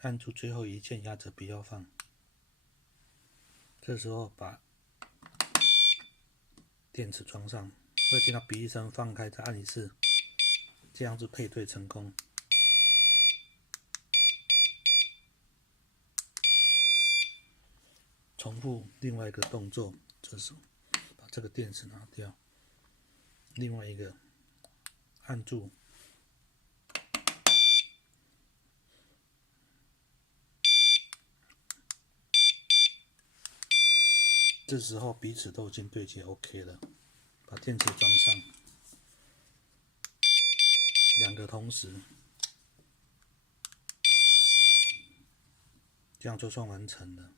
按住最后一键，压着不要放。这时候把电池装上，会听到哔一声，放开再按一次，这样子配对成功。重复另外一个动作，就是把这个电池拿掉，另外一个按住，这时候彼此都已经对接 OK 了，把电池装上，两个同时，这样就算完成了。